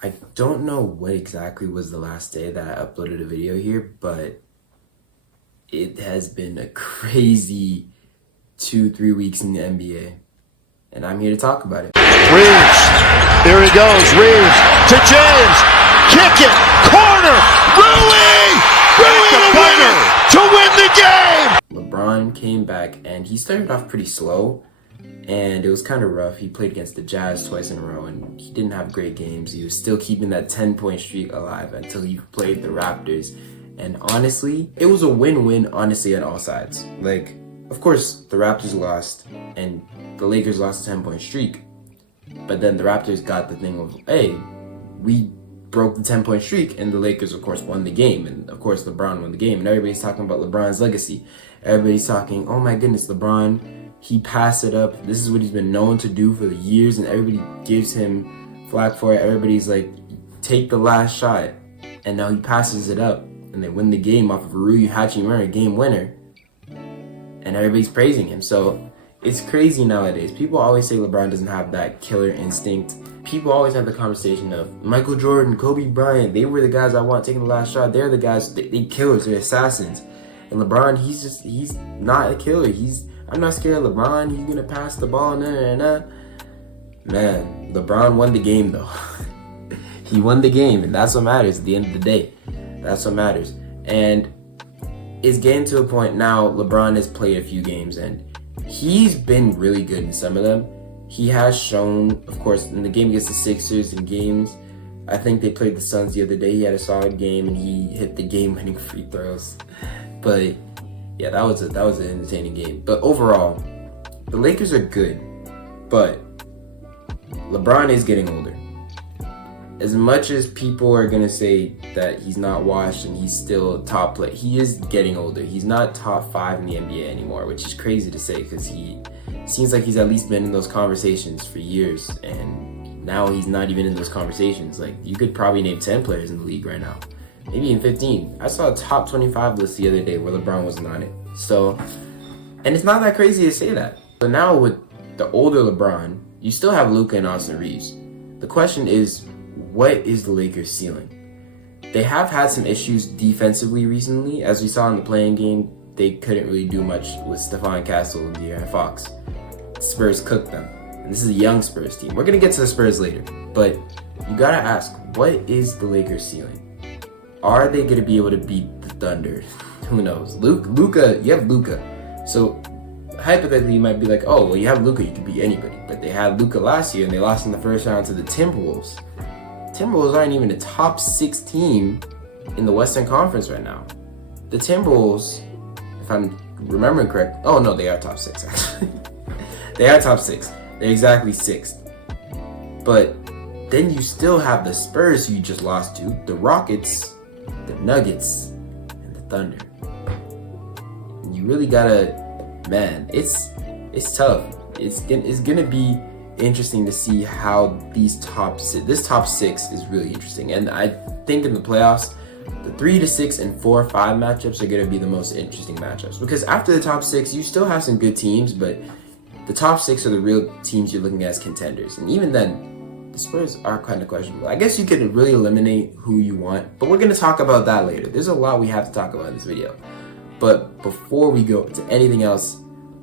I don't know what exactly was the last day that I uploaded a video here, but it has been a crazy 2-3 weeks in the NBA, and I'm here to talk about it. Reeves, here he goes, Reeves to James, kick it, corner, Rui the winner to win the game! LeBron came back, and he started off pretty slow, and it was kind of rough. He played against the Jazz twice in a row, and he didn't have great games. He was still keeping that 10-point streak alive until he played the Raptors. And honestly, it was a win-win, honestly, on all sides. Like, of course, the Raptors lost, and the Lakers lost a 10-point streak. But then the Raptors got the thing of, hey, we broke the 10-point streak, and the Lakers, of course, won the game. And, of course, LeBron won the game. And everybody's talking about LeBron's legacy. Everybody's talking, oh my goodness, LeBron, he passed it up. This is what he's been known to do for the years, and everybody gives him flack for it. Everybody's like, take the last shot. And now he passes it up, and they win the game off of Rui Hachimura, a game winner. And everybody's praising him. So it's crazy nowadays. People always say LeBron doesn't have that killer instinct. People always have the conversation of Michael Jordan, Kobe Bryant, they were the guys I want taking the last shot. They're the guys, they killers, they're assassins. And LeBron, he's not a killer. I'm not scared of LeBron. He's gonna pass the ball, Man, LeBron won the game though. He won the game, and that's what matters at the end of the day. That's what matters. And it's getting to a point now, LeBron has played a few games, and he's been really good in some of them. He has shown, of course, in the game against the Sixers and games, I think they played the Suns the other day. He had a solid game, and he hit the game-winning free throws. But yeah, that was an entertaining game. But overall, the Lakers are good, but LeBron is getting older. As much as people are gonna say that he's not washed and he's still top play, he is getting older. He's not top 5 in the NBA anymore, which is crazy to say because he seems like he's at least been in those conversations for years, and now he's not even in those conversations. Like, you could probably name 10 players in the league right now, maybe even 15. I saw a top 25 list the other day where LeBron wasn't on it. So, and it's not that crazy to say that. But now with the older LeBron, you still have Luka and Austin Reeves. The question is, what is the Lakers' ceiling? They have had some issues defensively recently. As we saw in the playing game, they couldn't really do much with Stephon Castle and De'Aaron Fox. Spurs cooked them. And this is a young Spurs team. We're going to get to the Spurs later. But you got to ask, what is the Lakers' ceiling? Are they going to be able to beat the Thunder? Who knows? Luka, you have Luka. So hypothetically, you might be like, oh, well, you have Luka, you can beat anybody. But they had Luka last year, and they lost in the first round to the Timberwolves. Timberwolves aren't even a top 6 team in the Western Conference right now. The Timberwolves, if I'm remembering correct, oh no, they are top 6 actually. They are top 6. They're exactly 6th. But then you still have the Spurs who you just lost to, the Rockets, the Nuggets, and the Thunder. And you really gotta, man, it's tough. It's gonna be interesting to see how this top 6 is really interesting. And I think in the playoffs, the 3 to 6 and 4-5 matchups are going to be the most interesting matchups, because after the top 6 you still have some good teams, but the top 6 are the real teams you're looking at as contenders. And even then, the Spurs are kind of questionable. I guess you could really eliminate who you want, but we're going to talk about that later. There's a lot we have to talk about in this video. But before we go to anything else,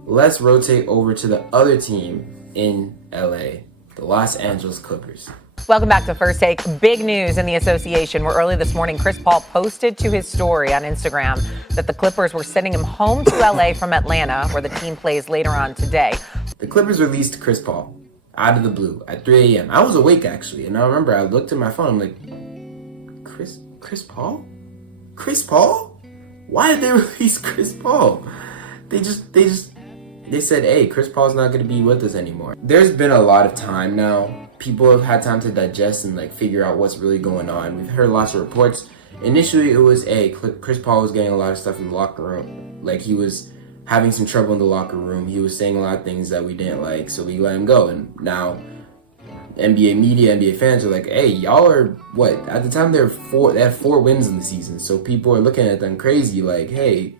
let's rotate over to the other team in LA, the Los Angeles Clippers. Welcome back to First Take. Big news in the association, where early this morning Chris Paul posted to his story on Instagram that the Clippers were sending him home to LA from Atlanta, where the team plays later on today. The Clippers released Chris Paul out of the blue at 3 a.m. I was awake actually, and I remember I looked at my phone. I'm like, Chris Paul? Chris Paul? Why did they release Chris Paul? They said, hey, Chris Paul's not going to be with us anymore. There's been a lot of time now. People have had time to digest and figure out what's really going on. We've heard lots of reports. Initially, it was, hey, Chris Paul was getting a lot of stuff in the locker room. Like, he was having some trouble in the locker room. He was saying a lot of things that we didn't like, so we let him go. And now, NBA media, NBA fans are like, hey, y'all are, what? At the time, they had 4 wins in the season. So people are looking at them crazy like, hey,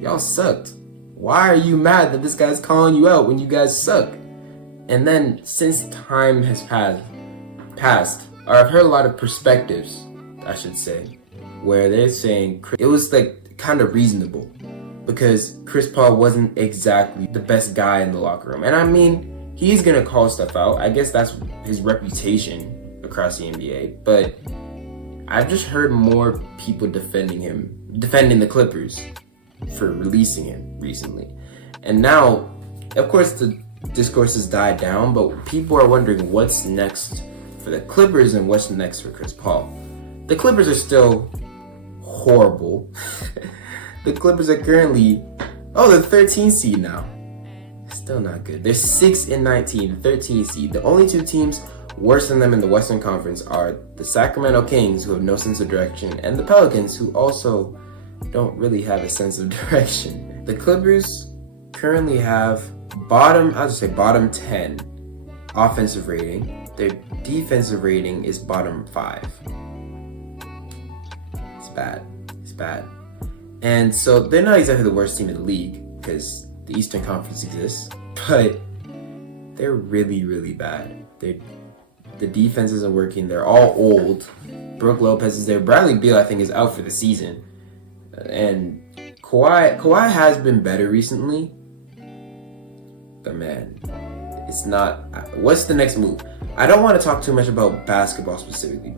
y'all sucked. Why are you mad that this guy's calling you out when you guys suck? And then, since time has passed, or I've heard a lot of perspectives, I should say, where they're saying it was like kind of reasonable because Chris Paul wasn't exactly the best guy in the locker room. And I mean, he's gonna call stuff out. I guess that's his reputation across the NBA. But I've just heard more people defending the Clippers for releasing him recently. And now, of course, the discourse has died down, but people are wondering what's next for the Clippers and what's next for Chris Paul. The Clippers are still horrible. The Clippers are currently, they're 13 seed now. Still not good. They're 6-19, 13 seed. The only two teams worse than them in the Western Conference are the Sacramento Kings, who have no sense of direction, and the Pelicans, who also don't really have a sense of direction. The Clippers currently have bottom 10 offensive rating. Their defensive rating is bottom 5. It's bad. And so they're not exactly the worst team in the league because the Eastern Conference exists, but they're really, really bad. The defense isn't working. They're all old. Brook Lopez is there. Bradley Beal, I think, is out for the season. And Kawhi has been better recently. But man, it's not. What's the next move? I don't want to talk too much about basketball specifically.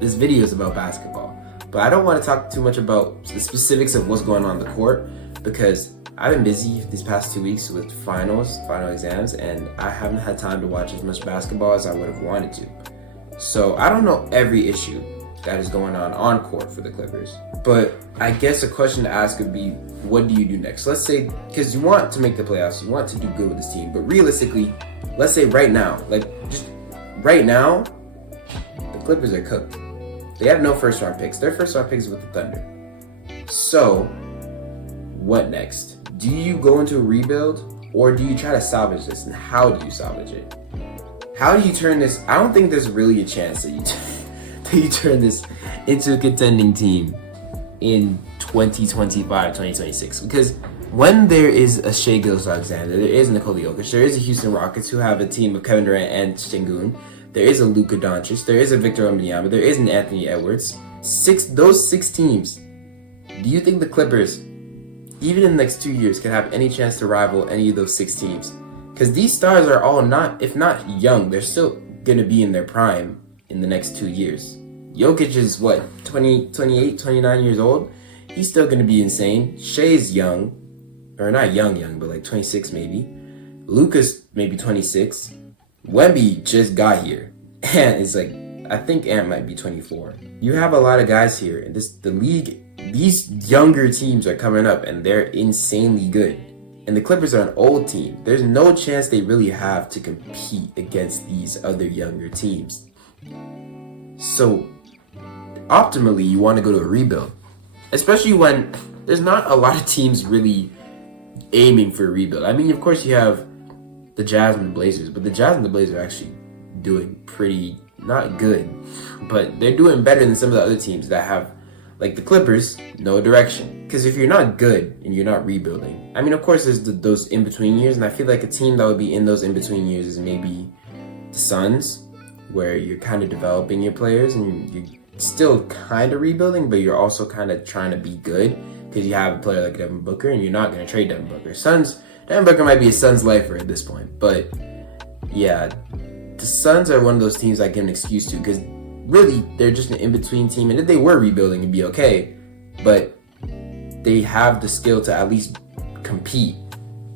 This video is about basketball. But I don't want to talk too much about the specifics of what's going on the court because I've been busy these past 2 weeks with final exams, and I haven't had time to watch as much basketball as I would have wanted to. So I don't know every issue that is going on court for the Clippers. But I guess a question to ask would be, what do you do next? Let's say, because you want to make the playoffs, you want to do good with this team, but realistically, let's say right now, the Clippers are cooked. They have no first round picks. Their first round picks is with the Thunder. So, what next? Do you go into a rebuild, or do you try to salvage this? And how do you salvage it? How do you turn this? I don't think there's really a chance that you turn this into a contending team in 2025, 2026. Because when there is a Shai Gilgeous-Alexander, there is Nikola Jokic, there is a Houston Rockets who have a team of Kevin Durant and Şengün, there is a Luka Doncic, there is a Victor Wembanyama, there is an Anthony Edwards. Those six teams. Do you think the Clippers, even in the next 2 years, can have any chance to rival any of those 6 teams? Because these stars are all not, if not young, they're still going to be in their prime in the next 2 years. Jokic is 28, 29 years old? He's still going to be insane. Shai's young, or not young, but 26 maybe. Luka's maybe 26. Wemby just got here. And it's I think Ant might be 24. You have a lot of guys here, and the league, these younger teams are coming up, and they're insanely good. And the Clippers are an old team. There's no chance they really have to compete against these other younger teams. So, optimally, you want to go to a rebuild. Especially when there's not a lot of teams really aiming for a rebuild. I mean, of course, you have the Jazz and the Blazers, but the Jazz and the Blazers are actually doing pretty, not good, but they're doing better than some of the other teams that have, like the Clippers, no direction. Because if you're not good and you're not rebuilding, I mean, of course, there's those in-between years, and I feel like a team that would be in those in-between years is maybe the Suns, where you're kind of developing your players and you're still kind of rebuilding, but you're also kind of trying to be good because you have a player like Devin Booker and you're not going to trade Devin Booker. Devin Booker might be a Suns lifer at this point, but yeah, the Suns are one of those teams I give an excuse to because really they're just an in-between team, and if they were rebuilding, it'd be okay, but they have the skill to at least compete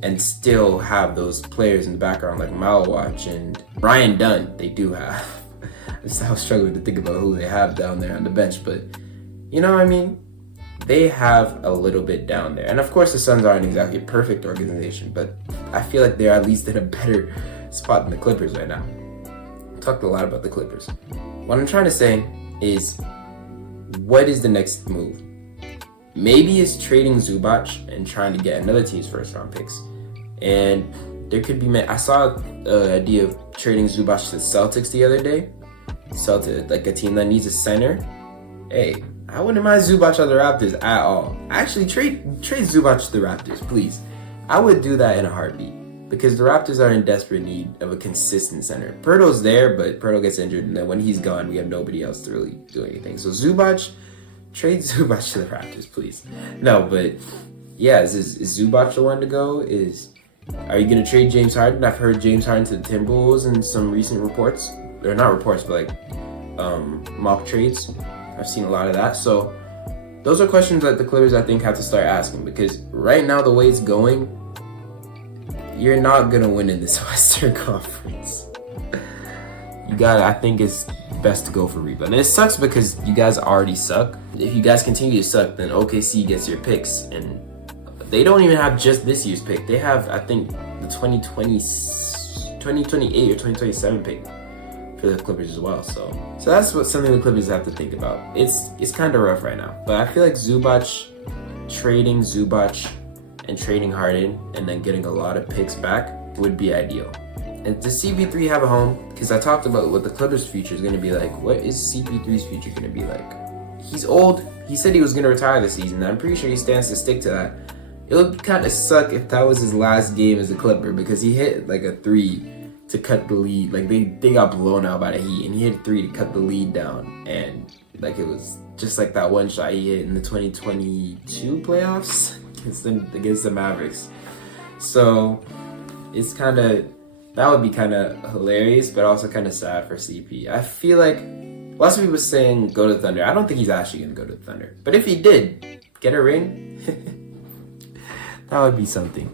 and still have those players in the background like Malwatch and Ryan Dunn. They do have. I was struggling to think about who they have down there on the bench, but you know what I mean? They have a little bit down there. And of course the Suns aren't exactly a perfect organization, but I feel like they're at least in a better spot than the Clippers right now. I talked a lot about the Clippers. What I'm trying to say is, what is the next move? Maybe it's trading Zubac and trying to get another team's first round picks. And there could be, I saw the idea of trading Zubac to the Celtics the other day. Celtics, like a team that needs a center. Hey, I wouldn't mind Zubac on the Raptors at all. Actually, trade Zubac to the Raptors, please. I would do that in a heartbeat. because the Raptors are in desperate need of a consistent center. Pirtle's there, but Pirtle gets injured, and then when he's gone, we have nobody else to really do anything. So Zubac, trade Zubac to the Raptors, please. No, but yeah, is Zubac the one to go? Are you going to trade James Harden? I've heard James Harden to the Timberwolves in some recent reports. Or not reports, but like mock trades. I've seen a lot of that. So those are questions that the Clippers, I think, have to start asking. Because right now, the way it's going, you're not going to win in this Western Conference. I think it's best to go for rebuild. And it sucks because you guys already suck. If you guys continue to suck, then OKC gets your picks. And they don't even have just this year's pick. They have, I think, the 2028 or 2027 pick for the Clippers as well. So that's something the Clippers have to think about. It's kind of rough right now. But I feel like trading Zubac and trading Harden and then getting a lot of picks back would be ideal. And does CP3 have a home? Because I talked about what the Clippers' future is going to be like. What is CP3's future going to be like? He's old. He said he was going to retire this season. I'm pretty sure he stands to stick to that. It would kind of suck if that was his last game as a Clipper, because he hit like a 3 to cut the lead. Like they got blown out by the Heat, and he hit a 3 to cut the lead down. And like it was just like that one shot he hit in the 2022 playoffs against the Mavericks. So it's that would be kind of hilarious, but also kind of sad for CP. I feel like lots of people saying go to the Thunder. I don't think he's actually going to go to the Thunder. But if he did get a ring, that would be something.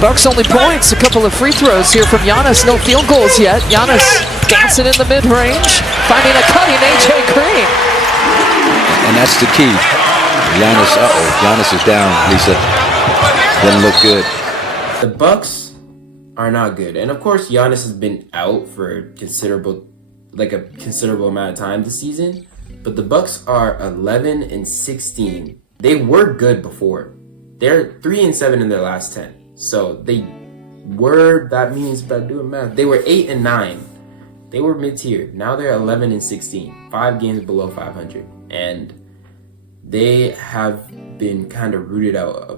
Bucks only points, a couple of free throws here from Giannis. No field goals yet. Giannis dancing in the mid-range, finding a cutting AJ Green. And that's the key. Giannis is down, Lisa. Doesn't look good. The Bucks are not good. And of course, Giannis has been out for a considerable amount of time this season. But the Bucks are 11-16. They were good before. They're 3-7 in their last 10. So that means about doing math. They were 8-9. They were mid-tier. Now they're 11-16. 5 games below 500. And they have been kind of rooted out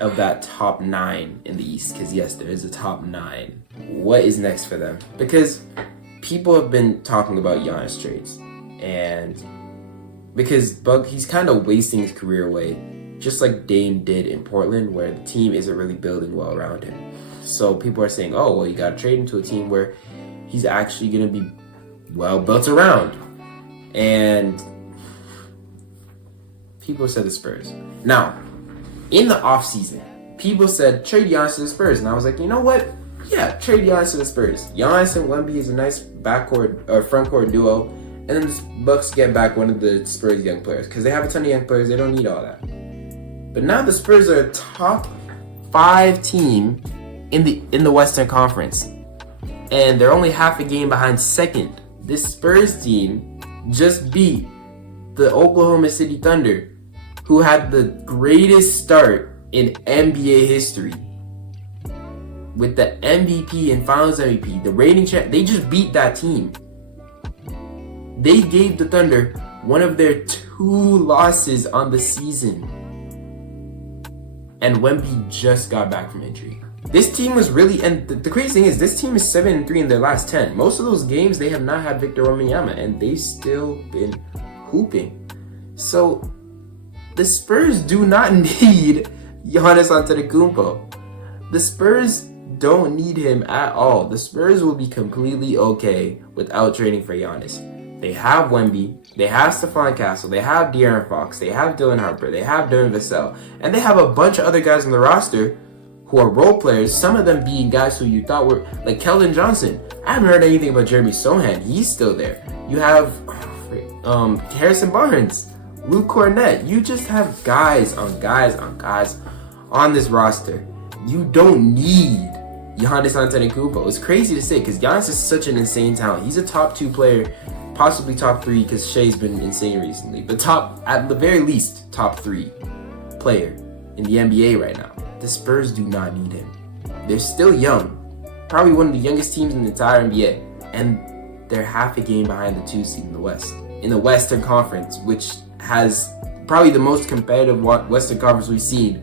of that top 9 in the East. Because yes, there is a top 9. What is next for them? Because people have been talking about Giannis Trades. And because he's kind of wasting his career away, just like Dame did in Portland, where the team isn't really building well around him. So people are saying, oh, well, you got to trade him to a team where he's actually going to be well built around. And people said the Spurs. Now, in the offseason, people said trade Giannis to the Spurs. And I was like, you know what? Yeah, trade Giannis to the Spurs. Giannis and Wemby is a nice backcourt or frontcourt duo. And then the Bucks get back one of the Spurs young players. Because they have a ton of young players. They don't need all that. But now the Spurs are a top 5 team in the Western Conference. And they're only half a game behind second. This Spurs team just beat the Oklahoma City Thunder, who had the greatest start in NBA history. With the MVP and Finals MVP, the reigning champ, they just beat that team. They gave the Thunder one of their 2 losses on the season. And Wemby just got back from injury. This team was really, and the crazy thing is, this team is 7-3 in their last 10. Most of those games, they have not had Victor Wembanyama, and they've still been hooping. So, the Spurs do not need Giannis Antetokounmpo. The Spurs don't need him at all. The Spurs will be completely okay without trading for Giannis. They have Wemby, they have Stephon Castle, they have De'Aaron Fox, they have Dylan Harper, they have Devin Vassell, and they have a bunch of other guys on the roster who are role players, some of them being guys who you thought were, like Keldon Johnson. I haven't heard anything about Jeremy Sohan. He's still there. You have Harrison Barnes, Luke Cornett. You just have guys on this roster. You don't need Giannis Antetokounmpo. It's crazy to say because Giannis is such an insane talent. He's a top 2 player, possibly top 3 because Shea's been insane recently. But at the very least, top 3 player in the NBA right now. The Spurs do not need him. They're still young. Probably one of the youngest teams in the entire NBA. And they're half a game behind the 2 seed in the West. In the Western Conference, which has probably the most competitive Western Conference we've seen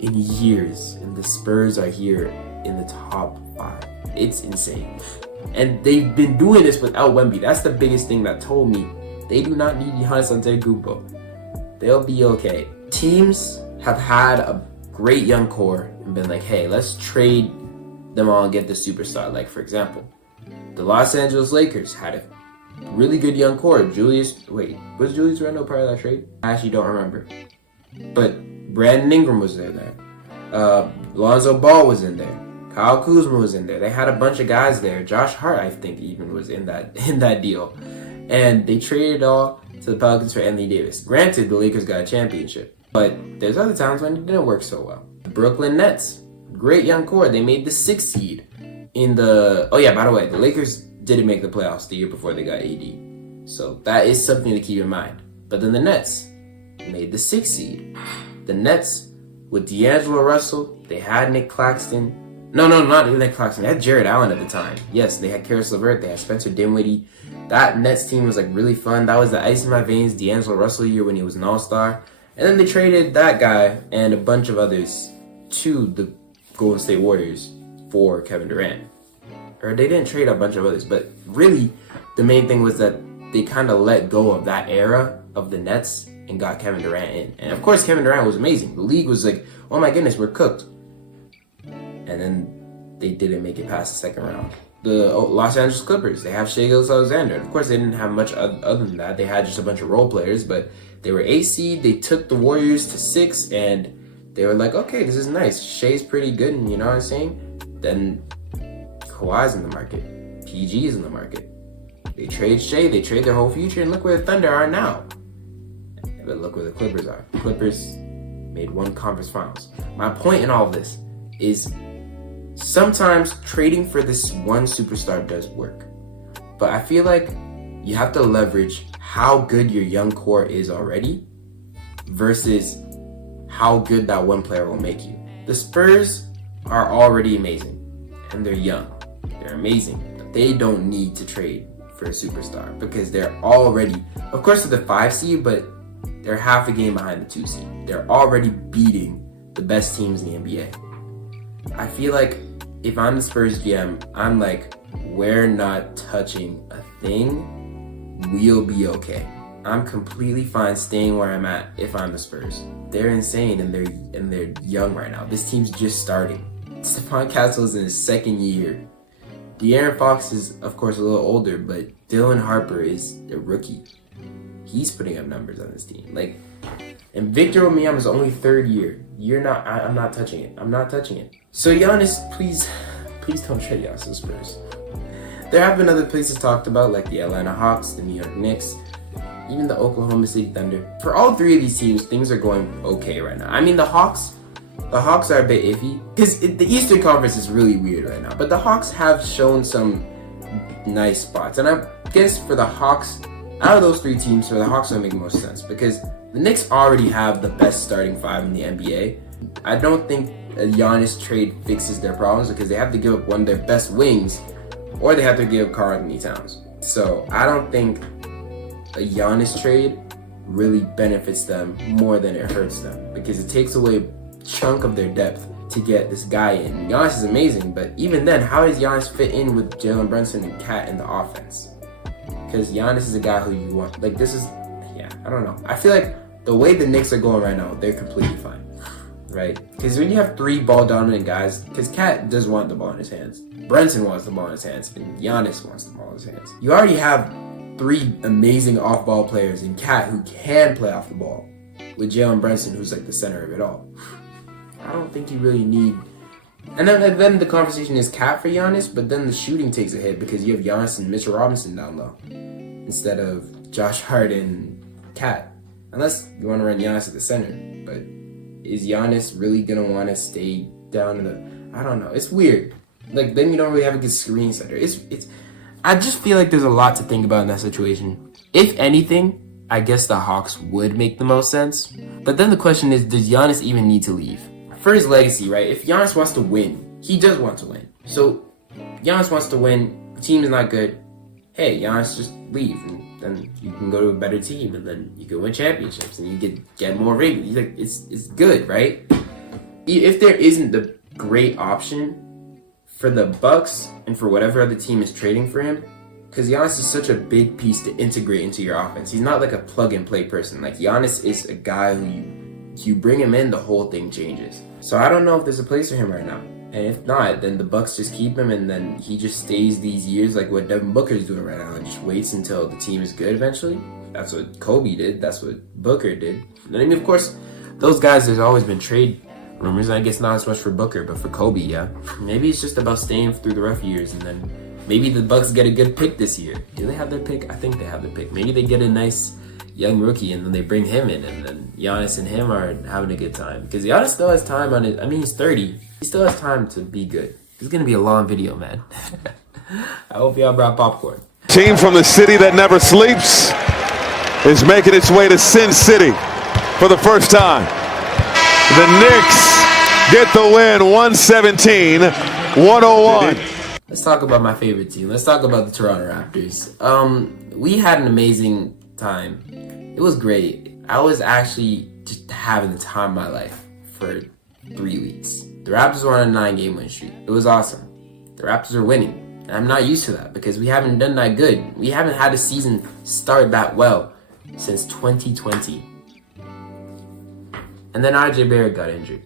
in years. And the Spurs are here in the top 5. It's insane. And they've been doing this without Wemby. That's the biggest thing that told me they do not need Giannis Antetokounmpo. They'll be okay. Teams have had a great young core and been like, hey, let's trade them all and get the superstar. Like, for example, the Los Angeles Lakers had a really good young core. Was Julius Randle part of that trade? I actually don't remember. But Brandon Ingram was in there. Lonzo Ball was in there. Kyle Kuzma was in there. They had a bunch of guys there. Josh Hart, I think, even was in that deal. And they traded it all to the Pelicans for Anthony Davis. Granted, the Lakers got a championship, but there's other times when it didn't work so well. The Brooklyn Nets, great young core. They made the 6th seed in the... Oh yeah, by the way, the Lakers didn't make the playoffs the year before they got AD. So that is something to keep in mind. But then the Nets made the 6th seed. The Nets, with D'Angelo Russell, they had Nick Claxton. No, not Nick Claxton. They had Jared Allen at the time. Yes, they had Karis LeVert. They had Spencer Dinwiddie. That Nets team was like really fun. That was the ice in my veins D'Angelo Russell year when he was an all-star. And then they traded that guy and a bunch of others to the Golden State Warriors for Kevin Durant. Or they didn't trade a bunch of others, but really the main thing was that they kind of let go of that era of the Nets and got Kevin Durant in. And of course, Kevin Durant was amazing. The league was like, oh my goodness, we're cooked. And then they didn't make it past the second round. The Los Angeles Clippers, they have Shai Gilgeous-Alexander. Of course, they didn't have much other than that. They had just a bunch of role players, but they were 8 seed. They took the Warriors to 6, and they were like, okay, this is nice. Shai's pretty good, and you know what I'm saying? Then Kawhi's in the market. PG's in the market. They trade Shai, they trade their whole future, and look where the Thunder are now. But look where the Clippers are. The Clippers made 1 conference finals. My point in all of this is sometimes trading for this one superstar does work. But I feel like you have to leverage how good your young core is already versus how good that one player will make you. The Spurs are already amazing, and they're young. They're amazing, but they don't need to trade for a superstar because they're already, of course, they're the 5 seed, but they're half a game behind the 2 seed. They're already beating the best teams in the NBA. I feel like if I'm the Spurs GM, I'm like, we're not touching a thing. We'll be okay. I'm completely fine staying where I'm at if I'm the Spurs. They're insane and they're young right now. This team's just starting. Stephon Castle's in his 2nd year. De'Aaron Fox is, of course, a little older, but Dylan Harper is a rookie. He's putting up numbers on this team. Like, and Victor Wembanyama is only 3rd year. I'm not touching it. I'm not touching it. So Giannis, please don't trade Giannis to the Spurs. There have been other places talked about, like the Atlanta Hawks, the New York Knicks, even the Oklahoma City Thunder. For all 3 of these teams, things are going okay right now. I mean, the Hawks are a bit iffy because the Eastern Conference is really weird right now. But the Hawks have shown some nice spots, and I guess for the Hawks, out of those 3 teams, for the Hawks would make most sense because the Knicks already have the best starting 5 in the NBA. I don't think a Giannis trade fixes their problems because they have to give up one of their best wings, or they have to give up Karl-Anthony Towns. So I don't think a Giannis trade really benefits them more than it hurts them because it takes away a chunk of their depth to get this guy in. Giannis is amazing, but even then, how does Giannis fit in with Jalen Brunson and Cat in the offense? Because Giannis is a guy who you want. Like, this is, yeah, I don't know. I feel like the way the Knicks are going right now, they're completely fine, right? Because when you have 3 ball-dominant guys, because Cat does want the ball in his hands, Brunson wants the ball in his hands, and Giannis wants the ball in his hands. You already have 3 amazing off-ball players in Cat who can play off the ball, with Jalen Brunson, who's like the center of it all. I don't think you really need... And then the conversation is Cat for Giannis, but then the shooting takes a hit because you have Giannis and Mitchell Robinson down low instead of Josh Hart and Cat. Unless you want to run Giannis at the center. But is Giannis really going to want to stay down in the... I don't know. It's weird. Like, then you don't really have a good screen setter. I just feel like there's a lot to think about in that situation. If anything, I guess the Hawks would make the most sense. But then the question is, does Giannis even need to leave? For his legacy, right? If Giannis wants to win, he does want to win. So, Giannis wants to win, the team is not good. Hey, Giannis, just leave, and then you can go to a better team, and then you can win championships, and you get more rings. Like, it's good, right? If there isn't the great option, for the Bucks and for whatever other team is trading for him, because Giannis is such a big piece to integrate into your offense. He's not like a plug-and-play person. Like, Giannis is a guy who you bring him in, the whole thing changes. So I don't know if there's a place for him right now. And if not, then the Bucks just keep him, and then he just stays these years like what Devin Booker's doing right now, and just waits until the team is good eventually. That's what Kobe did. That's what Booker did. And I mean, of course, those guys, there's always been trade rumors, and I guess not as much for Booker, but for Kobe, yeah. Maybe it's just about staying through the rough years, and then maybe the Bucks get a good pick this year. Do they have their pick? I think they have the pick. Maybe they get a nice young rookie, and then they bring him in, and then Giannis and him are having a good time. Because Giannis still has time on it. I mean, he's 30. He still has time to be good. It's going to be a long video, man. I hope y'all brought popcorn. Team from the city that never sleeps is making its way to Sin City for the first time. The Knicks get the win, 117-101. Let's talk about my favorite team. Let's talk about the Toronto Raptors. We had an amazing time. It was great. I was actually just having the time of my life for 3 weeks. The Raptors were on a 9-game win streak. It was awesome. The Raptors are winning. And I'm not used to that because we haven't done that good. We haven't had a season start that well since 2020. And then RJ Barrett got injured.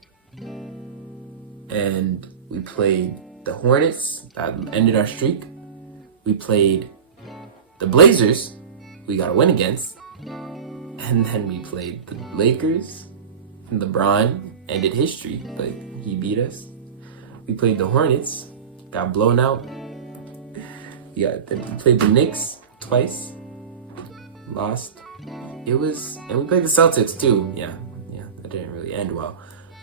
And we played the Hornets. That ended our streak. We played the Blazers. We got a win against. And then we played the Lakers. And LeBron ended his streak, but he beat us. We played the Hornets. Got blown out. We played the Knicks twice. Lost. And we played the Celtics too. Yeah, that didn't really end well.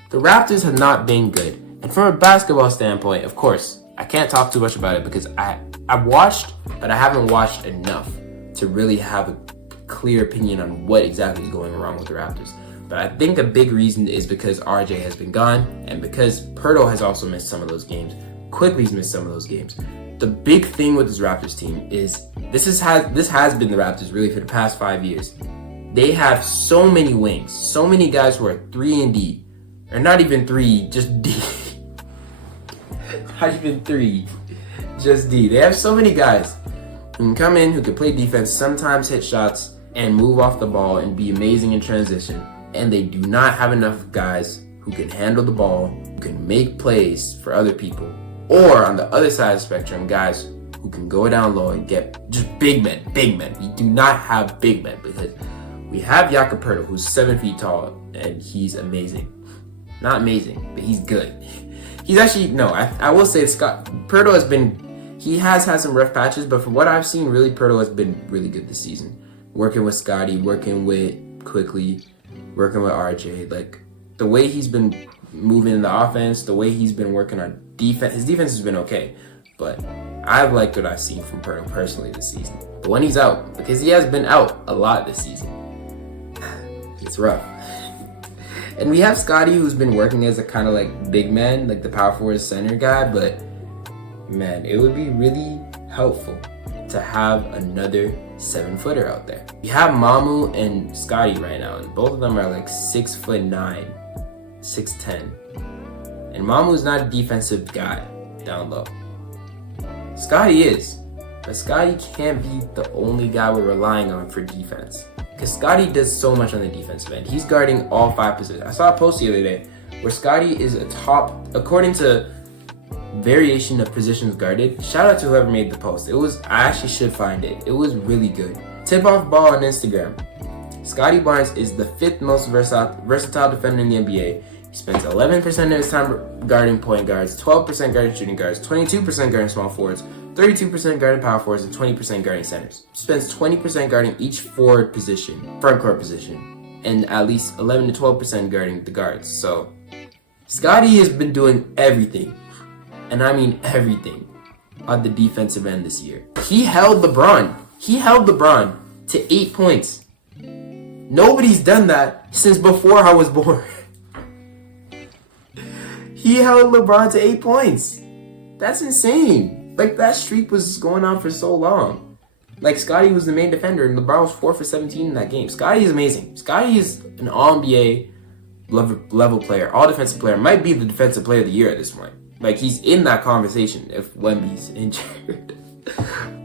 The Raptors have not been good. And from a basketball standpoint, of course, I can't talk too much about it because I've watched, but I haven't watched enough to really have a clear opinion on what exactly is going wrong with the Raptors. But I think a big reason is because RJ has been gone, and because Pirtle has also missed some of those games. Quickly's missed some of those games. The big thing with this Raptors team is this has been the Raptors really for the past 5 years. They have so many wings, so many guys who are 3 and D, or not even 3, just D. Not even 3, just D. They have so many guys who can come in, who can play defense, sometimes hit shots, and move off the ball and be amazing in transition. And they do not have enough guys who can handle the ball, who can make plays for other people. Or on the other side of the spectrum, guys who can go down low and get just big men. We do not have big men because we have Jakob Poeltl, who's 7 feet tall, and he's amazing. Not amazing, but he's good. He's actually, no, I will say Poeltl he has had some rough patches, but from what I've seen, really, Poeltl has been really good this season. Working with Scotty, working with Quickly, working with RJ, like the way he's been moving in the offense, the way he's been working on defense, his defense has been okay, but I've liked what I've seen from Poeltl personally this season. But when he's out, because he has been out a lot this season, it's rough. And we have Scotty, who's been working as a kind of like big man, like the power forward center guy, but man, it would be really helpful to have another 7-footer out there. We have Mamu and Scotty right now, and both of them are like 6'9", 6'10". And Mamu's not a defensive guy down low. Scotty is, but Scotty can't be the only guy we're relying on for defense. Because Scotty does so much on the defensive end. He's guarding all 5 positions. I saw a post the other day where Scotty is a top, according to variation of positions guarded. Shout out to whoever made the post. I actually should find it. It was really good. Tip off ball on Instagram. Scotty Barnes is the 5th most versatile defender in the NBA. He spends 11% of his time guarding point guards, 12% guarding shooting guards, 22% guarding small forwards, 32% guarding power forwards, and 20% guarding centers. He spends 20% guarding each forward position, front court position, and at least 11 to 12% guarding the guards. So Scotty has been doing everything, and I mean everything, on the defensive end this year. He held LeBron to 8 points. Nobody's done that since before I was born. He held LeBron to 8 points. That's insane. Like, that streak was going on for so long. Like, Scotty was the main defender, and LeBron was 4 for 17 in that game. Scotty is amazing. Scotty is an all-NBA level player, all-defensive player. Might be the defensive player of the year at this point. Like, he's in that conversation if Wemby's injured.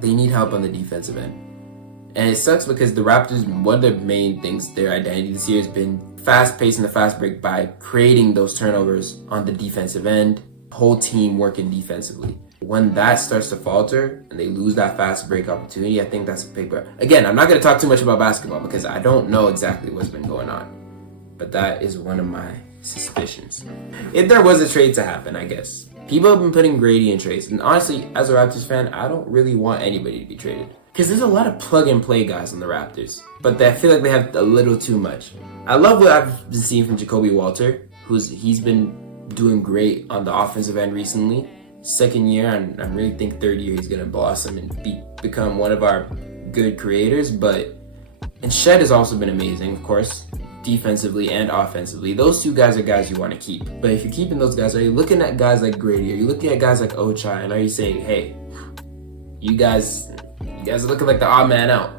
They need help on the defensive end. And it sucks because the Raptors, one of their main things, their identity this year has been fast pace and the fast break by creating those turnovers on the defensive end, whole team working defensively. When that starts to falter and they lose that fast break opportunity, I think that's a big problem. Again, I'm not going to talk too much about basketball because I don't know exactly what's been going on. But that is one of my suspicions. If there was a trade to happen, I guess. People have been putting Grady in trades. And honestly, as a Raptors fan, I don't really want anybody to be traded. Because there's a lot of plug-and-play guys on the Raptors. But I feel like they have a little too much. I love what I've been seeing from Jacoby Walter. He's been doing great on the offensive end recently. Second year, and I really think third year he's going to blossom and become one of our good creators. And Shed has also been amazing, of course, defensively and offensively. Those two guys are guys you want to keep. But if you're keeping those guys, are you looking at guys like Grady? Are you looking at guys like Ochai? And are you saying, hey, you guys are looking like the odd man out?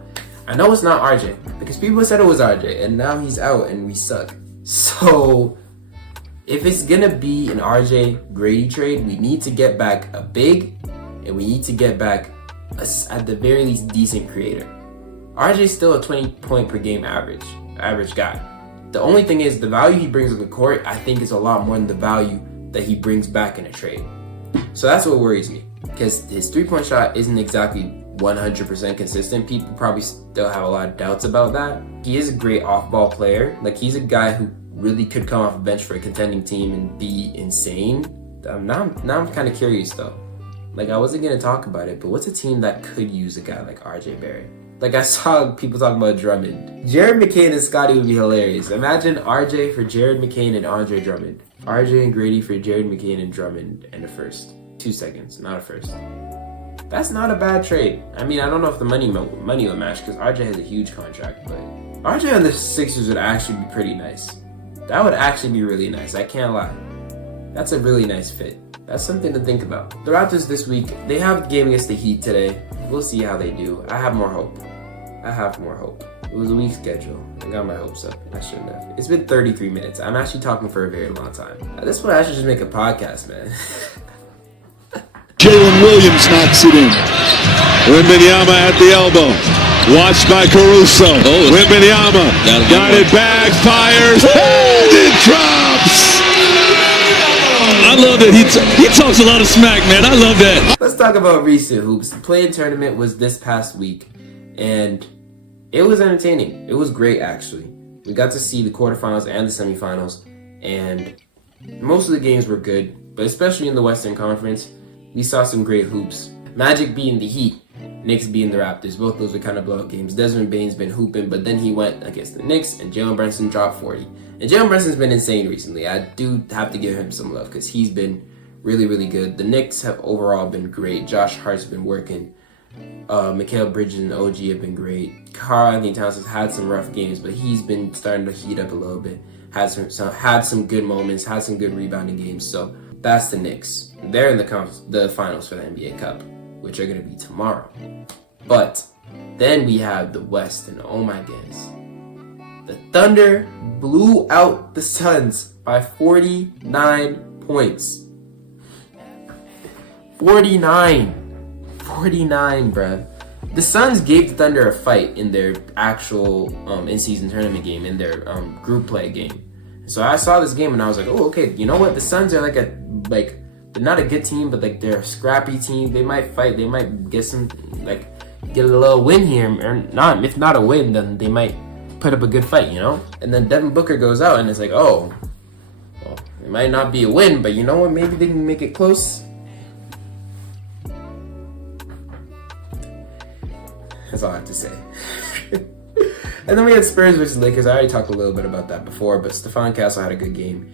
I know it's not RJ, because people said it was RJ, and now he's out and we suck. So if it's gonna be an RJ Grady trade, we need to get back a big, and we need to get back at the very least decent creator. RJ's still a 20-point per game average guy. The only thing is the value he brings on the court, I think, is a lot more than the value that he brings back in a trade. So that's what worries me, because his three-point shot isn't exactly 100% consistent. People probably still have a lot of doubts about that. He is a great off-ball player. Like, he's a guy who really could come off a bench for a contending team and be insane. Now I'm kind of curious though. Like, I wasn't gonna talk about it, but what's a team that could use a guy like RJ Barrett? Like, I saw people talking about Drummond. Jared McCain and Scotty would be hilarious. Imagine RJ for Jared McCain and Andre Drummond. RJ and Grady for Jared McCain and Drummond and a first. 2 seconds, not a first. That's not a bad trade. I mean, I don't know if the money will match because RJ has a huge contract, but RJ on the Sixers would actually be pretty nice. That would actually be really nice. I can't lie. That's a really nice fit. That's something to think about. The Raptors this week, they have a game against the Heat today. We'll see how they do. I have more hope. It was a weak schedule. I got my hopes up. I shouldn't have. It's been 33 minutes. I'm actually talking for a very long time. At this point, I should just make a podcast, man. Jalen Williams knocks it in. Wembenyama at the elbow. Watched by Caruso. Wembenyama got it back, fires, and it drops. I love that he talks a lot of smack, man. I love that. Let's talk about recent hoops. The play-in tournament was this past week, and it was entertaining. It was great, actually. We got to see the quarterfinals and the semifinals, and most of the games were good, but especially in the Western Conference, we saw some great hoops. Magic beating the Heat, Knicks beating the Raptors. Both those were kind of blowout games. Desmond Bane's been hooping, but then he went against the Knicks, and Jalen Brunson dropped 40. And Jalen Brunson's been insane recently. I do have to give him some love because he's been really, really good. The Knicks have overall been great. Josh Hart's been working. Mikal Bridges and OG have been great. Karl Anthony Towns has had some rough games, but he's been starting to heat up a little bit. Had some good moments, had some good rebounding games. So that's the Knicks. They're in the finals for the NBA Cup, which are going to be tomorrow. But then we have the West, and oh my goodness. The Thunder blew out the Suns by 49 points. 49, bruh. The Suns gave the Thunder a fight in their actual in-season tournament game, in their group play game. So I saw this game and I was like, oh, okay, you know what? The Suns are they're not a good team, but like they're a scrappy team. They might fight. They might get a little win here, or not. If not a win, then they might put up a good fight, you know? And then Devin Booker goes out and it's like, oh, well, it might not be a win, but you know what? Maybe they can make it close. That's all I have to say. And then we had Spurs versus Lakers. I already talked a little bit about that before, but Stephon Castle had a good game.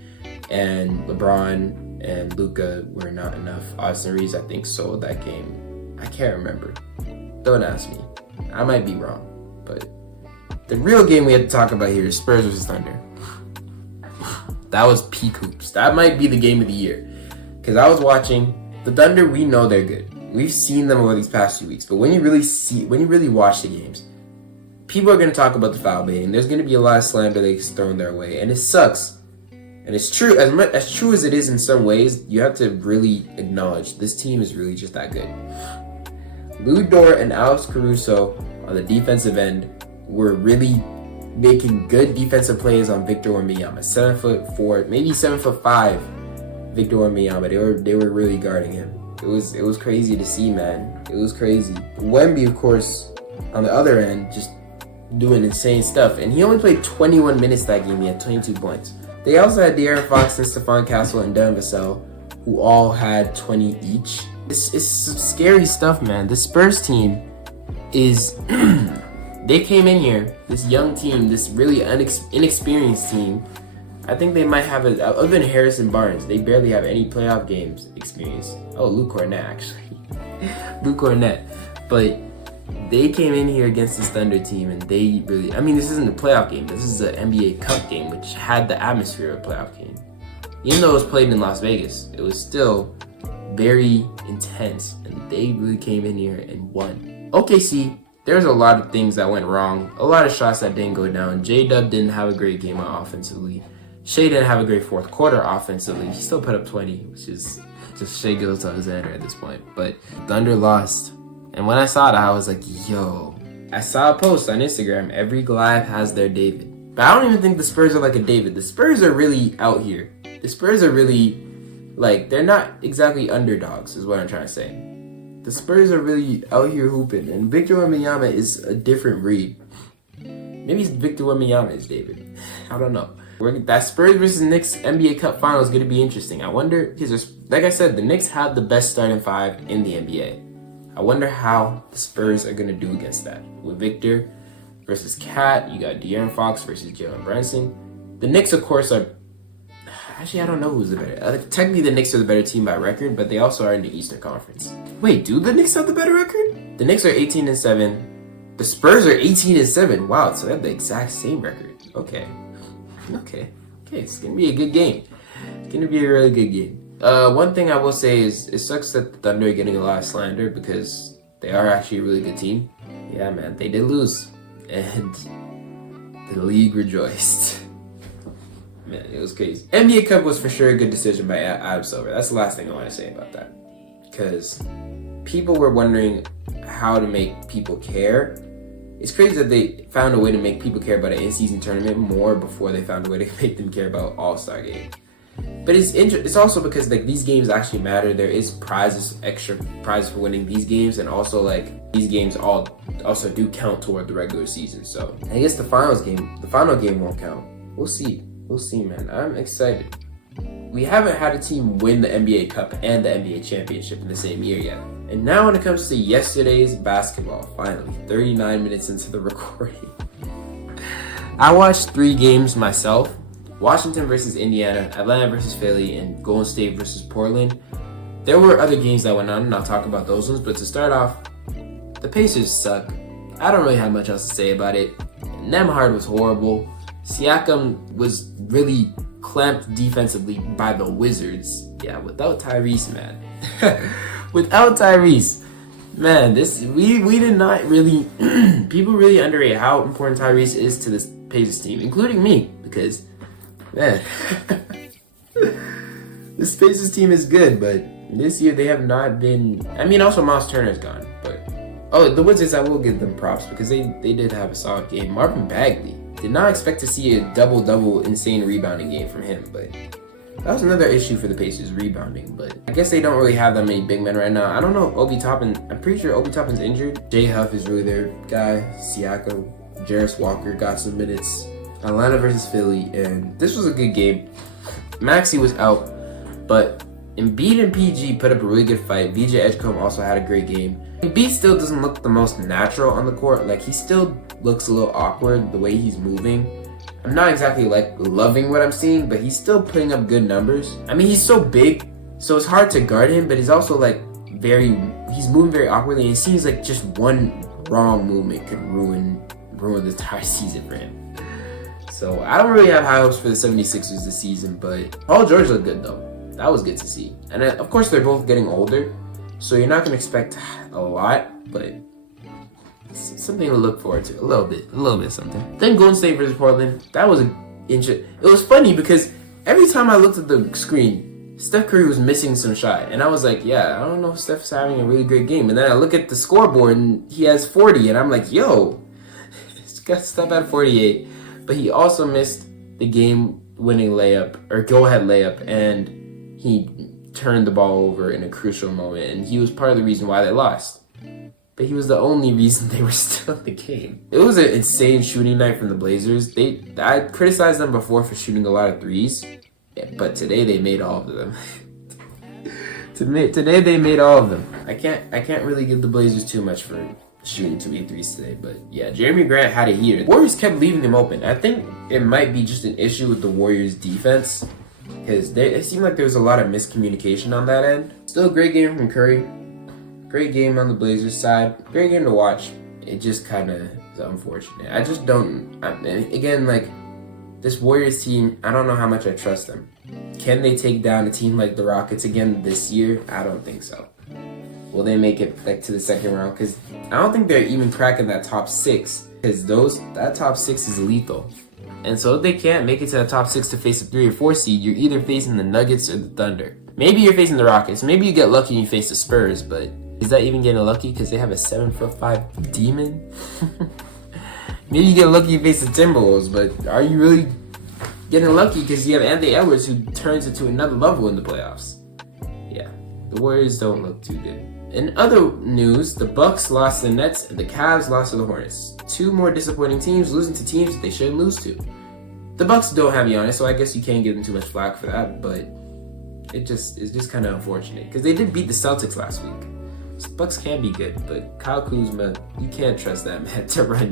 And LeBron and Luka were not enough. Austin Reeves, I think, sold that game. I can't remember. Don't ask me. I might be wrong. But the real game we had to talk about here is Spurs versus Thunder. That was peak hoops. That might be the game of the year. Because I was watching the Thunder. We know they're good. We've seen them over these past few weeks. But when you really watch the games, people are going to talk about the foul baiting. There's going to be a lot of slander thrown their way. And it sucks. And And it's true, as true as it is in some ways, you have to really acknowledge this team is really just that good. Lou Dort and Alex Caruso on the defensive end were really making good defensive plays on Victor Wembanyama. 7'4", maybe 7'5", Victor Wembanyama. They were really guarding him. It was crazy to see, man. It was crazy. Wemby, of course, on the other end, just doing insane stuff. And he only played 21 minutes that game. He had 22 points. They also had De'Aaron Fox and Stephon Castle and Devin Vassell, who all had 20 each. It's some scary stuff, man. The Spurs team is... they came in here, this young team, this really inexperienced team. I think they might have, other than Harrison Barnes, they barely have any playoff games experience. Oh, Luke Cornett, actually. Luke Cornett. But they came in here against this Thunder team, and they really... I mean, this isn't a playoff game. This is an NBA Cup game, which had the atmosphere of a playoff game. Even though it was played in Las Vegas, it was still very intense, and they really came in here and won. OKC, there's a lot of things that went wrong, a lot of shots that didn't go down. J-Dub didn't have a great game offensively. Shea didn't have a great fourth quarter offensively. He still put up 20, which is just Shea Gilgeous-Alexander at this point. But Thunder lost. And when I saw that, I was like, yo. I saw a post on Instagram, every Goliath has their David. But I don't even think the Spurs are like a David. The Spurs are really out here. The Spurs are really, like, they're not exactly underdogs, is what I'm trying to say. The Spurs are really out here hooping. And Victor Wembanyama is a different breed. Maybe Victor Wembanyama is David. I don't know. That Spurs versus Knicks NBA Cup final is going to be interesting. I wonder, because like I said, the Knicks have the best starting five in the NBA. I wonder how the Spurs are going to do against that. With Victor versus Cat, you got De'Aaron Fox versus Jalen Brunson. The Knicks, of course, are... Actually, I don't know who's the better. Technically, the Knicks are the better team by record, but they also are in the Eastern Conference. Wait, do the Knicks have the better record? The Knicks are 18-7. The Spurs are 18-7. Wow, so they have the exact same record. Okay, it's gonna be a good game. It's gonna be a really good game. One thing I will say is it sucks that the Thunder are getting a lot of slander because they are actually a really good team. Yeah, man, they did lose, and the league rejoiced. Man, it was crazy. NBA Cup was for sure a good decision by Adam Silver. That's the last thing I want to say about that, because people were wondering how to make people care. It's crazy that they found a way to make people care about an in-season tournament more before they found a way to make them care about All-Star Game. But it's also because like these games actually matter. There is prizes, extra prizes for winning these games, and also like these games also do count toward the regular season. So I guess the final game won't count. We'll see, man. I'm excited. We haven't had a team win the NBA Cup and the NBA Championship in the same year yet. And now when it comes to yesterday's basketball, finally, 39 minutes into the recording, I watched 3 games myself. Washington versus Indiana, Atlanta versus Philly, and Golden State versus Portland. There were other games that went on, and I'll talk about those ones. But to start off, the Pacers suck. I don't really have much else to say about it. Nembhard was horrible. Siakam was really clamped defensively by the Wizards. Yeah, without Tyrese, man. Without Tyrese, man, we did not really... people really underrate how important Tyrese is to this Pacers team, including me, because, man, this Pacers team is good, but this year they have not been... I mean, also Miles Turner's gone, but... Oh, the Wizards, I will give them props, because they did have a solid game. Marvin Bagley. Did not expect to see a double-double insane rebounding game from him, but that was another issue for the Pacers, rebounding. But I guess they don't really have that many big men right now. I don't know if Obi Toppin, I'm pretty sure Obi Toppin's injured. Jay Huff is really their guy. Siakam, Jarris Walker got some minutes. Atlanta versus Philly, and this was a good game. Maxey was out, but Embiid and PG put up a really good fight. VJ Edgecombe also had a great game. Embiid still doesn't look the most natural on the court. Like, he still looks a little awkward the way he's moving. I'm not exactly like loving what I'm seeing, but he's still putting up good numbers. I mean, he's so big, so it's hard to guard him, but he's also like he's moving very awkwardly, and it seems like just one wrong movement could ruin the entire season for him. So I don't really have high hopes for the 76ers this season, but Paul George looked good though. That was good to see. And of course they're both getting older, so you're not going to expect a lot, but something to look forward to. A little bit something. Then Golden State versus Portland. That was it was funny because every time I looked at the screen, Steph Curry was missing some shot. And I was like, yeah, I don't know if Steph's having a really great game. And then I look at the scoreboard and he has 40. And I'm like, yo, he's got Steph at 48. But he also missed the game-winning layup, or go-ahead layup. And he turned the ball over in a crucial moment. And he was part of the reason why they lost. But he was the only reason they were still in the game. It was an insane shooting night from the Blazers. I criticized them before for shooting a lot of threes, but today they made all of them. Today they made all of them. I can't really give the Blazers too much for shooting 2 threes today, but yeah, Jeremy Grant had a heater. The Warriors kept leaving them open. I think it might be just an issue with the Warriors' defense, because it seemed like there was a lot of miscommunication on that end. Still a great game from Curry. Great game on the Blazers side. Great game to watch. It just kind of is unfortunate. I just don't... Again, like, this Warriors team, I don't know how much I trust them. Can they take down a team like the Rockets again this year? I don't think so. Will they make it like to the second round? Because I don't think they're even cracking that top 6. Because that top 6 is lethal. And so if they can't make it to the top 6 to face a 3 or 4 seed, you're either facing the Nuggets or the Thunder. Maybe you're facing the Rockets. Maybe you get lucky and you face the Spurs, but... is that even getting lucky because they have a 7'5" demon? Maybe you get lucky you face the Timberwolves, but are you really getting lucky because you have Anthony Edwards who turns it to another level in the playoffs? Yeah, the Warriors don't look too good. In other news, the Bucks lost to the Nets and the Cavs lost to the Hornets. 2 more disappointing teams losing to teams that they shouldn't lose to. The Bucks don't have Giannis, so I guess you can't give them too much flack for that, but it's just kind of unfortunate because they did beat the Celtics last week. Bucks can be good, but Kyle Kuzma, you can't trust that man to run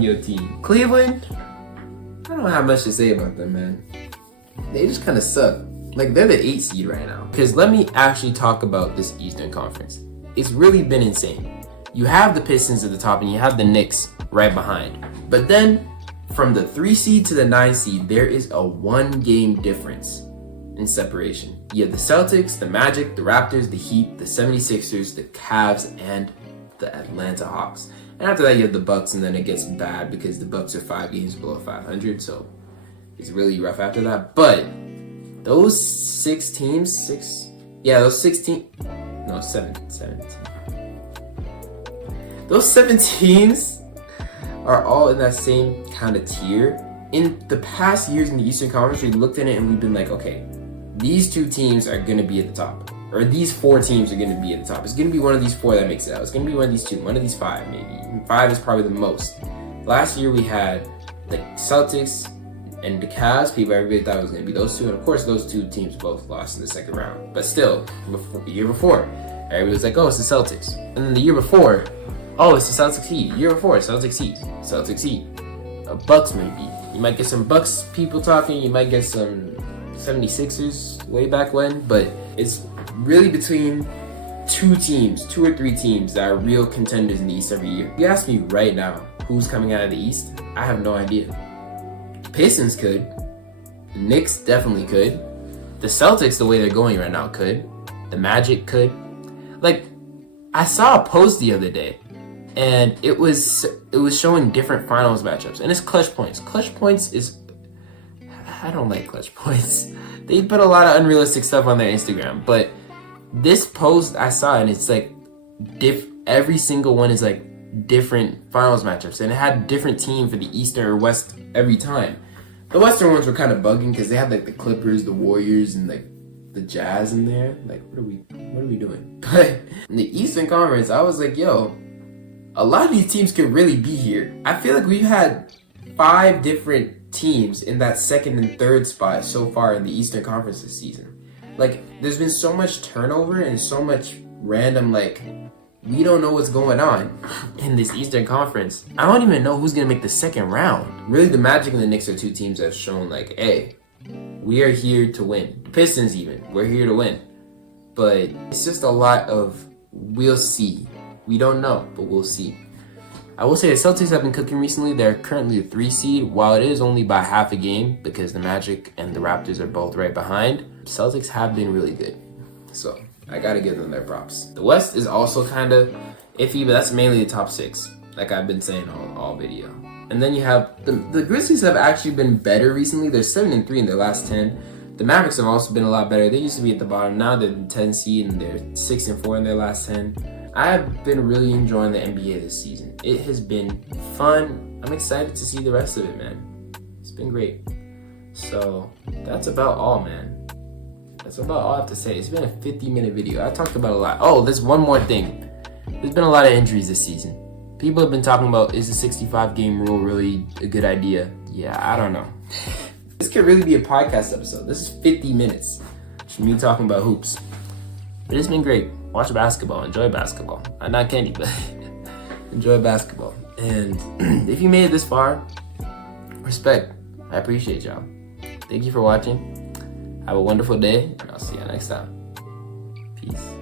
your team. Cleveland, I don't have much to say about them, man. They just kind of suck. Like, they're the 8 seed right now. Because let me actually talk about this Eastern Conference. It's really been insane. You have the Pistons at the top and you have the Knicks right behind. But then, from the 3 seed to the 9 seed, there is a 1-game difference in separation. You have the Celtics, the Magic, the Raptors, the Heat, the 76ers, the Cavs, and the Atlanta Hawks. And after that, you have the Bucks, and then it gets bad because the Bucks are 5 games below 500, so it's really rough after that. But those 6 teams, 7 Those 7 teams are all in that same kind of tier. In the past years in the Eastern Conference, we looked at it and we've been like, okay, these 2 teams are going to be at the top. Or these 4 teams are going to be at the top. It's going to be one of these 4 that makes it out. It's going to be one of these 2, one of these 5 maybe. 5 is probably the most. Last year we had the Celtics and the Cavs. Everybody thought it was going to be those 2. And of course those 2 teams both lost in the second round. But still, the year before, everybody was like, oh, it's the Celtics. And then the year before, oh, it's the Celtics Heat. Year before, Celtics Heat. Bucks maybe. You might get some Bucks people talking. You might get some 76ers way back when, but it's really between 2 or 3 teams that are real contenders in the East every year. If you ask me right now who's coming out of the East, I have no idea. The Pistons could. The Knicks definitely could. The Celtics, the way they're going right now, could. The Magic could. Like, I saw a post the other day, and it was showing different finals matchups, and it's clutch points. Clutch points is... I don't like clutch points. They put a lot of unrealistic stuff on their Instagram, but this post I saw, and it's like every single one is like different finals matchups, and it had a different team for the Eastern or West every time. The Western ones were kind of bugging because they had like the Clippers, the Warriors, and like the Jazz in there. Like, what are we doing? But in the Eastern Conference, I was like, yo, a lot of these teams could really be here. I feel like we've had 5 different teams in that 2nd and 3rd spot so far in the Eastern Conference this season. Like, there's been so much turnover and so much random, like, we don't know what's going on in this Eastern Conference. I don't even know who's gonna make the 2nd round. Really, the Magic and the Knicks are 2 teams that have shown, like, hey, we are here to win. The Pistons even, we're here to win. But it's just a lot of we'll see. We don't know, but we'll see. I will say the Celtics have been cooking recently. They're currently the 3 seed, while it is only by half a game because the Magic and the Raptors are both right behind. Celtics have been really good, so I gotta give them their props. The West is also kind of iffy, but that's mainly the top 6. like I've been saying all video. And then you have the Grizzlies have actually been better recently. They're 7-3 in their last 10. The Mavericks have also been a lot better. They used to be at the bottom. Now they're the 10 seed and they're 6-4 in their last 10. I've been really enjoying the NBA this season. It has been fun. I'm excited to see the rest of it, man. It's been great. So that's about all, man. That's about all I have to say. It's been a 50-minute video. I talked about a lot. Oh, there's one more thing. There's been a lot of injuries this season. People have been talking about, is the 65-game rule really a good idea? Yeah, I don't know. This could really be a podcast episode. This is 50 minutes. Just me talking about hoops. But it's been great. Watch basketball. Enjoy basketball. Not Kenny, but enjoy basketball. And if you made it this far, respect. I appreciate y'all. Thank you for watching. Have a wonderful day, and I'll see you next time. Peace.